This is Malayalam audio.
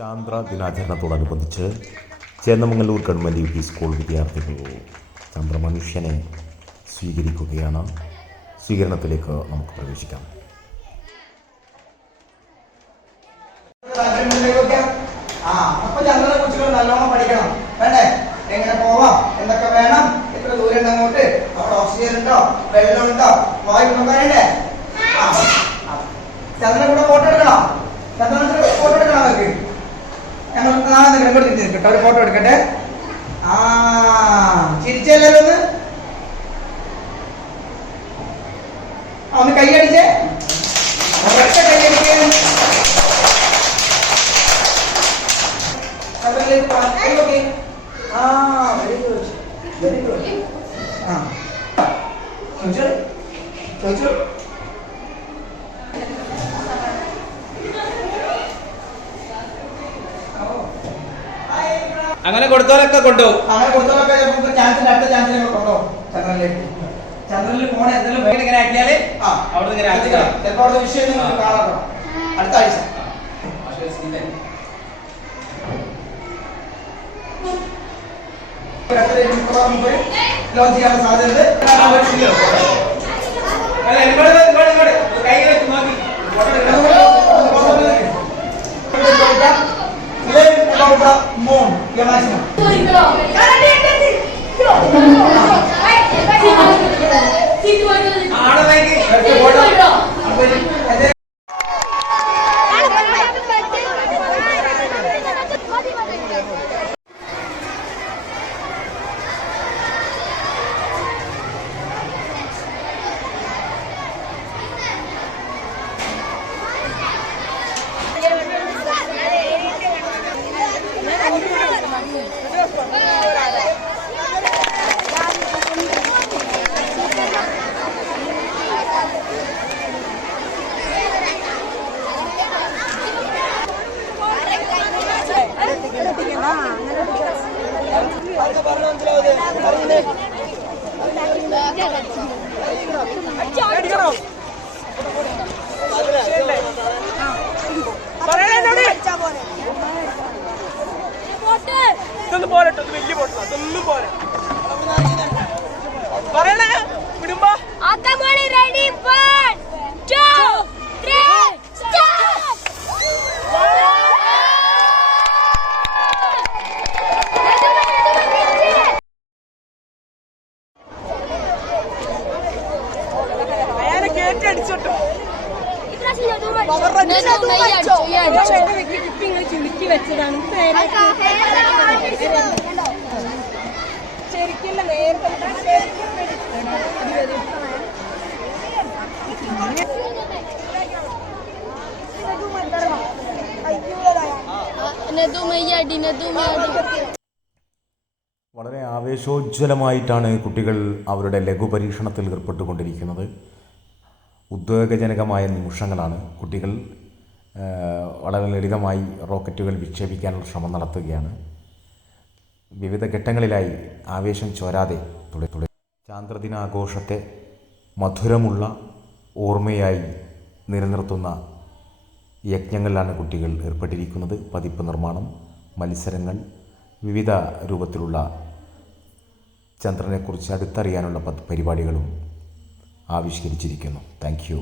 ചാന്ദ്ര ദിനാചരണത്തോടനുബന്ധിച്ച് Chennamangalur government U P school വിദ്യാർത്ഥികൾ ചന്ദ്രമനുഷ്യനെ സ്വീകരിക്കുകയാണ്. സ്വീകരണത്തിലേക്ക് നമുക്ക് പ്രവേശിക്കാം. ചന്ദ്രനെ കുറിച്ച് നല്ലോണം പഠിക്കണം. വേണ്ടേ? എങ്ങനെ പോവാം, എന്തൊക്കെ വേണം, എത്ര ദൂരം ഉണ്ട് അങ്ങോട്ട്, അവിടെ ഓക്സിജൻ ഉണ്ടോ, വെള്ളം ഉണ്ടോ, വായു നോക്കാനുണ്ടേ. ചന്ദ്രനെ കൂടെ ഫോട്ടോ എടുക്കണോ? ചന്ദ്രനെ ഫോട്ടോ എടുക്കണം. അവർക്ക് ഞങ്ങൾ നാളെ ഇങ്ങോട്ട് തിരിച്ചു നിൽക്കട്ടെ, ഒരു ഫോട്ടോ എടുക്കട്ടെ. ചിരിച്ചല്ലോ ഒന്ന് കൈയടിച്ചേ, ഒരൊറ്റ കൈയടിക്കേ. Very good, very good. ചോദിച്ചു അങ്ങനെ കൊടുത്തോലൊക്കെ കൊണ്ടുപോകും. അങ്ങനെ കൊടുത്തോലൊക്കെ നമുക്ക് ചാൻസിൽ അടുത്ത ചാൻസിൽ കൊണ്ടുപോകും ചന്ദ്രനിലേക്ക്. ചന്ദ്രനിൽ പോണ എന്തെങ്കിലും ഇങ്ങനെ ആക്കിയാല് അവിടെ ഇങ്ങനെ ചിലപ്പോൾ അവിടെ വിഷയം നിങ്ങൾക്ക് കാണാം അടുത്ത ആഴ്ച. ലോഞ്ച് ചെയ്യാനുള്ള സാധ്യത moon your maximum ഇതൊന്നും പോരട്ടോ, ഇത് വലിയ പോട്ടോ, അതൊന്നും പോരാ. പറയണേ വിടുമ്പോ കേട്ടടിച്ചോട്ടോ. ചുരുക്കി വെച്ചതാണ് ശരിക്കില്ല നേരത്തെ വളരെ ആവേശോജ്വലമായിട്ടാണ് കുട്ടികൾ അവരുടെ ലഘുപരീക്ഷണത്തിൽ ഏർപ്പെട്ടുകൊണ്ടിരിക്കുന്നത്. ഉദ്വേഗജനകമായ നിമിഷങ്ങളാണ്. കുട്ടികൾ വളരെ ലളിതമായി റോക്കറ്റുകൾ വിക്ഷേപിക്കാനുള്ള ശ്രമം നടത്തുകയാണ്. വിവിധ ഘട്ടങ്ങളിലായി ആവേശം ചോരാതെ ചാന്ദ്രദിനാഘോഷത്തെ മധുരമുള്ള ഓർമ്മയായി നിലനിർത്തുന്ന യജ്ഞങ്ങളിലാണ് കുട്ടികൾ ഏർപ്പെട്ടിരിക്കുന്നത്. പതിപ്പ് നിർമ്മാണം, മത്സരങ്ങൾ, വിവിധ രൂപത്തിലുള്ള ചന്ദ്രനെക്കുറിച്ച് അടുത്തറിയാനുള്ള പരിപാടികളും ആവിഷ്കരിച്ചിരിക്കുന്നു. Thank you.